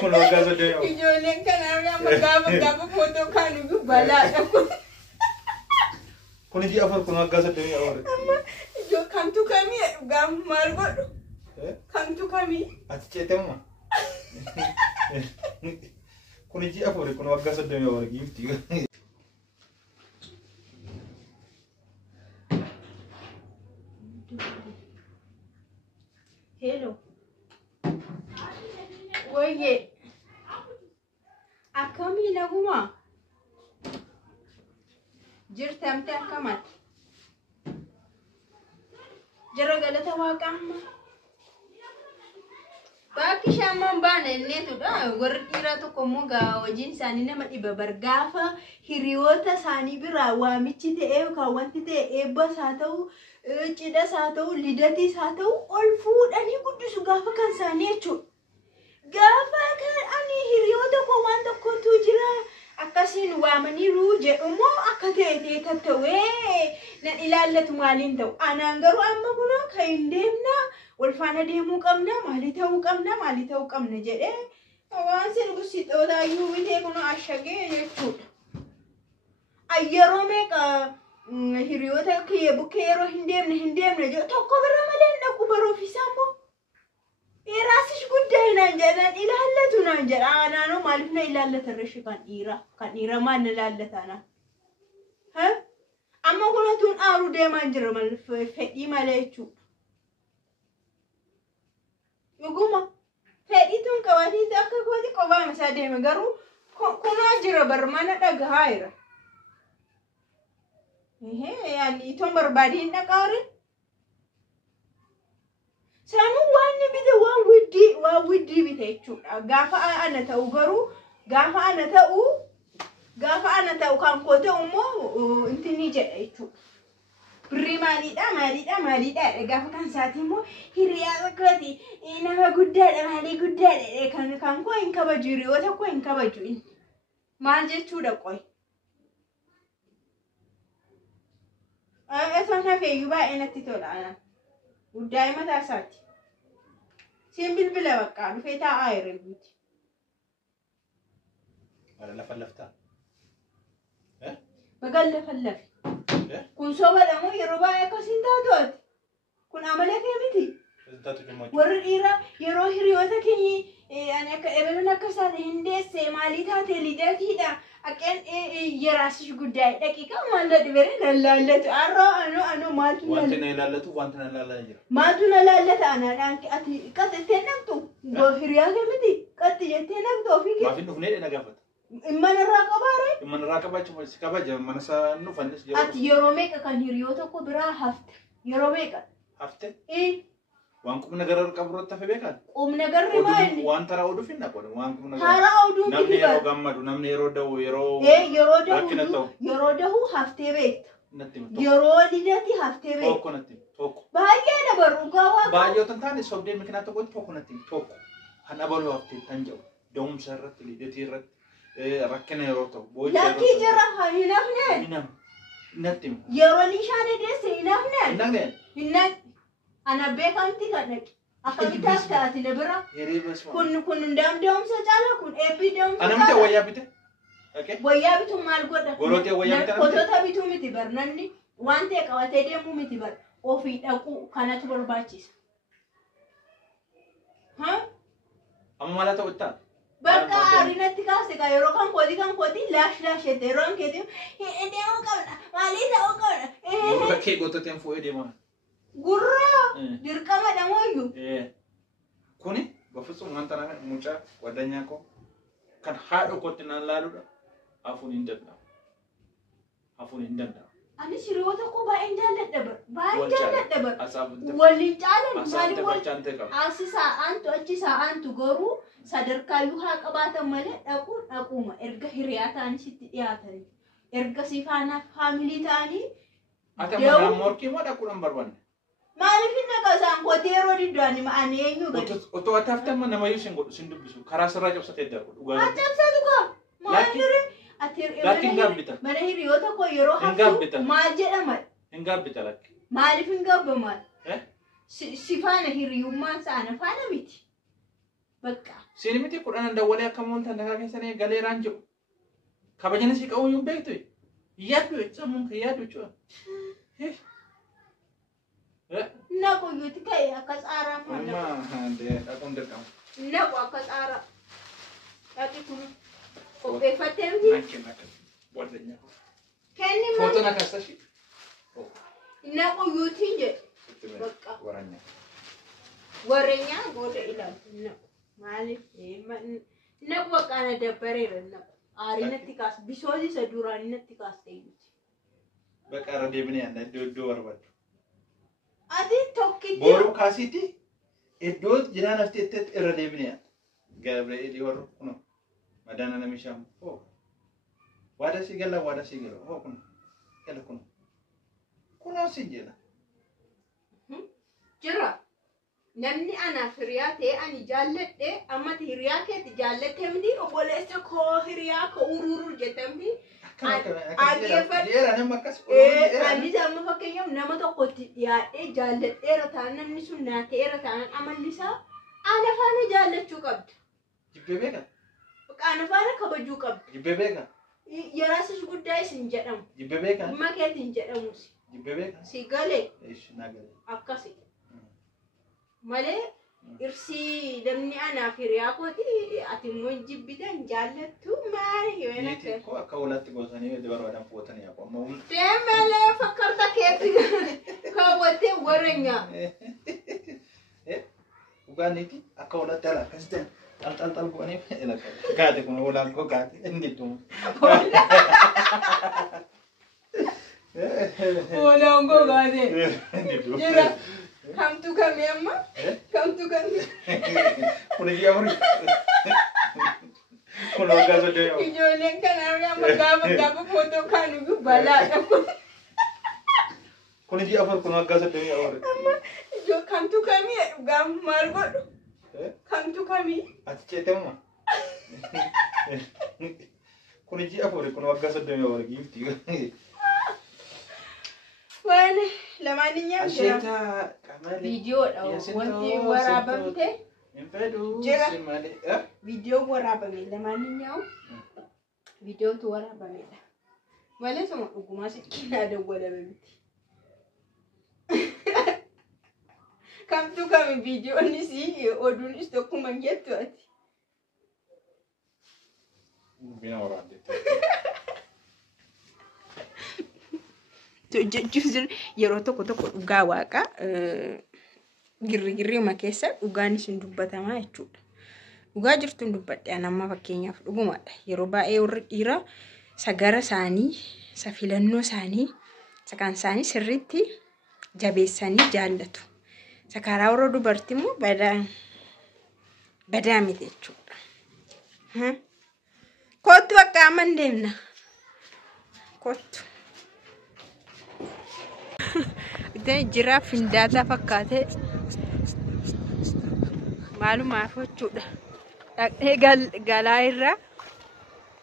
Kun waggaa saddeet. Ijoolleen kanarraa gaafa footoo kaanu balaadha. Kun iji afur kun waggaa saddeet awwaare. Ijoo kamtu kamii gaafa maal godhu? Kamtu kamii? Ati ceetamuma. Kun iji afur kun waggaa saddeet awwaare giifti. Hello. Oye. Akkamii naguma? Jirtamte akkamatti? Jara galata waaqamma. Bakki shaamman baana inneetudha. Warri dhiiraa tokko immoo hojiin isaanii nama dhiba bargaafa hiriyoota isaanii biraa waamichi ta'ee yookaan wanti ta'e eebbas haa ta'u cidhas haa ta'u lidatis haa ta'u ol fuudhanii guddisu gaafa kan isaanii jechuudha. Gaafa kan ani hiriyoota koo waan tokkotu jira akkasiin waamaniiru jedhumoo akka ta'e tattawee nan ilaallatu maaliin ta'u. Anaan garuu amma kunoo kan hin deemnaa wal faana deemuu qabna maalii ta'uu qabna jedhee waan sirgusitoota iyyuu bitee kunoo ashagee jechuudha. Yeroo meeqa hiriyoota kiyya bukkee yeroo hin deemne jedhu tokko bira malee dhaqu baruuf isaa immoo raasish guddaa hinaan jedhan ilaallatu naan jedha. Naannoo maaliif na ilaallata reshi kan dhiira maal na ilaallata na? Amma kunatuun aaruu deemaa jira fedhii malee jechuudha. Dhuguma fedhiituun qabaatiis akka kooti qobaa isaa deeme garuu kunaa jira bar mana dhagahaa jira. Yaani itoon barbaadiin dhaqaare. Sanuu waan ni bite waan widdii bite jechuudha. Gaafa ana ta'u garuu gaafa ana ta'u kan koo ta'u immoo intini jedha jechuudha. Birrii maaliidha gaafa kan isaati immoo hiriyaa kooti nama guddaadha maalii guddaadha kan koo hin kabaju hiriyoota koo hin kabaju inni. Maal jechuudha qoy. Esan hafeeyyuu baay'ee natti tola ana. Guddaa'ee mataa isaati. Siin bilbila bakka dhufee taa'aa jira buuti. Bara lafa laftaa. Bagaan lafa lafi. Kun sobadhamoo yeroo baay'ee akkasiin taatuuti. Kun amala kee miti. Warri dhiiraa yeroo hiriyoota keenya ani akka ebeluun akka isaati hin deesse maalii taate lidatiidha. Akkeen yeraasish guddaa daqiiqa maal dhibere laallatu arroo maaltu wanti na ilaallatu wanti na ilaallaa jira. Maaltu na laallata anaadhaan ati qaxxee naqxu hiriyaa kee miti qaxxi jettee naqxu ofii kee. Maafin dhufnee dheena gaafata. Imman irraa qabaare. Imman irraa qabaachuun si kabaja mana isaa nufannis yeroo. Ati yeroo meeqa kan hiriyoo tokko biraa hafte yeroo meeqa? Hafte? Waan qubna garaa qaburratti hafe beekan. Qubna garri maali? Waan taraa oduu finna qoode waan qubna garaa. Taraa oduu finna. Namni yeroo gammadu namni yeroo dahu yeroo dahu haftee beekta. Yeroo lidati haftee beekta. Tokko natti tokko. Baay'ee dabaru gaawaa. Baay'ee otoo taane sobdee mikinaa tokko tokko natti tokko. Kan abaluu haftee tan jedhu da'umsa irratti lidatii irratti rakkina yeroo ta'u. Lakkii jira hin hafne. Natti. Yeroo lishaan deesse hin hafne. Hin hafne. Hin hafne. Ana beekamti kan dhaqe. Akkamitti taati na bira? Kun damda'umsa caala kun eebbii da'umsa caala. Anamte wayyaa bite? Wayyaa bitu maal godha? Gorootee wayyaa bite? Fotoota bituu miti bar namni waan ta'e qabatee deemuu miti bar ofii dhaquu kanatu barbaachisa. Amma maal ta'u ittaa? Bakka aarinatti kaase kaa yeroo kan kooti laash jette yeroo an keetii deemuu qabna maalii ta'uu qabna. Bakkee goototeen fuudhee deemaa. Gurra dirqama dhamoyyu. Kuni bafsuun wanta nama mucaa wadanya ko kan haadho kotti naan laaluudha. Afuun hin danda'u. Ani hiriyoota koo baay'een jaalladha bar. Waliin caalan maali wal achisaa aantu garuu sadarkaayyuu haa qabaatan malee dhaquuma erga hiriyaa ta'anii sitti dhiyaatanii erga si faanaaf faamilii ta'anii. Ati amma morkii moo dhaquudhaan barbaanne? Maaliif hin dhaqasaan kootee yeroo diddaanii ma'anii eenyu gadi? Otoo ati haftan nama iyyuu sin godhu sin dubbisu karaa sirraa cabsatee darbu dhugaa. Haa cabsatu koo maaliif? Lakki gabbita. Mana hiriyoota koo yeroo haftu maal jedhama? Hin gabbita lakki. Maaliif hin gabbaman? Si faana hiriyummaan saana faana miti. Bakka. Sinimiti kudhan dawwalee akka moontan nagaa keessanii galeeraan jiru. Kabajani si qabu yoo beektu. Yaadu sammuun kan yaadu cu'a. Naqu yuuti ka'e akka tsaaraa malee. Dhaquun dirqama. Naqu akka tsaaraa. Dhaqi kun qopheeffatee miti. Waldanyaa. Kenni malee. Footoo na kastashi. Naqu yuuti jedhe. Bakka. Waranyaa. Waranyaa booda ilaaltu naqu. Maaliif naqu waqaana dabbareera naqu. Aarinatti kaas bisooti isa duraanitti kaas ta'eeti. Bakka irra deebinee anda iddoo barbaadu. Ati tokkitti. Booruu kaasiiti iddoo jiraan afteetti irra deebinee Gabriel warra kuno madana namisham. Waada si gala waada si gala. Kuno gala kuno. Kuno si jela. Jira. Namni anaaf hiriyaa ta'e ani jaalladhe ammati hiriyaa keetti jaalladhe miti obboleessa koo hiriyaa koo ururuu jettamti. Ani amma fakkeenyaaf nama tokkotti dhiyaadhee jaalladheera ta'an namni sun naa ta'eera ta'an amallisaa ana faana jaallachuu qabda. Jibbee beeka. Ana faana kabajuu qabda. Jibbee beeka. Yeraasis guddaa isin jedhamu. Jibbee beeka. Dhimma keetiin jedhamus. Jibbee beeka. Si galee. Naa galee. Akkasi. Malee irsi namni anaaf hiriyaa kooti ati immoo jibbitan jaallattu maali yoo Niitii koo akka walaatti goosanii barbaadan fuutanii yaa qommoo. Deemalee fakkaata keetti kaawwattee waranyaa. Dhugaa niitii akka walaatti ala akkas ta'e xalxal goonee gaate kun walaan koo gaate inni dhumu. Walaan koo gaate. Jira. Kamtu kami amma? Kamtu kami. Kuni dia muri. Kuni waggaa soddoma. Ijoolleen kanarraa gaafa footoo kaanu balaadha kun. Kuni dia afur kuni waggaa soddoma awwaare. Amma ijoo kamtu kami gaafa maal godhu? Kamtu kami. Ati ceetemma. Kuni dia afur kuni waggaa soddoma awwaare gifti. Waan lamaaninyaan jira. Asheeta qamali. Viidiyoodha wanti waraabamte. Infedu simale. Viidiyoo waraabame lamaaninyaan. Viidiyootu waraabamedha. Malee sama dhugumaa sikkina dawwalame miti. Kamtu kami viidiyoonis oduunis tokkuma jettu ati. Bina waraabde. Jechuun yeroo tokko dhugaa waaqa girriuma keessa dhugaanis hin dubbatamaa jechuudha. Dhugaa jirtuun dubbadhe amma fakkeenyaaf dhugumadha. Yeroo baay'ee warri dhiiraa sagara isaanii, filannoo isaanii, sakaan isaanii sirriitti jabeessanii jaallatu. Sakaraa warra dubartii immoo badaa miti jechuudha. Kottu bakka amma hin deemna. Kottu. Jira findaata fakkaate maalumaaf jechuudha. Dhaqnee galaa irraa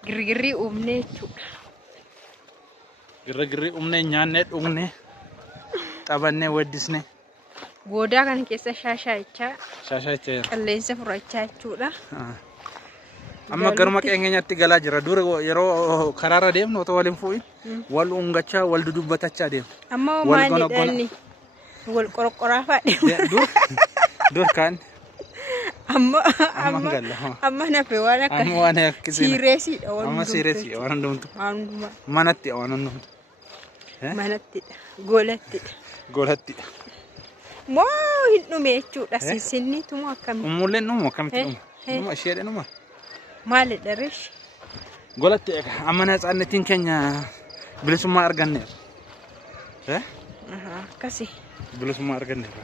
girgirrii uumnee jechuudha. Girgirrii uumnee nyaannee dhugnee qabannee weeddisnee. Goodaa kana keessa shaashaayichaa jira. Qilleensa furachaa jechuudha. Amma garuma keenyatti galaa jira. Dura yeroo karaarra deemnu otoo waliin fuudhin wal ungachaa wal dudubbatachaa deemu. Amma maalidhaani wal qorqoraa faadhi. Dur kaan. Amma nafe waan akka siireesiidha waan amma siireesiidha waan hundumtu. Manatti waan hundumtu. Manattidha. Golattidha. Moo hin dhume jechuudha. Sisinni tumu akkamitti. Umulleen numu akkamitti dhumu. Numa isheedha numa. Maalidha reesh? Golatti amma naannettiin keenya bilisummaa arganneera. Akkasi. Bilisummaa arganneera.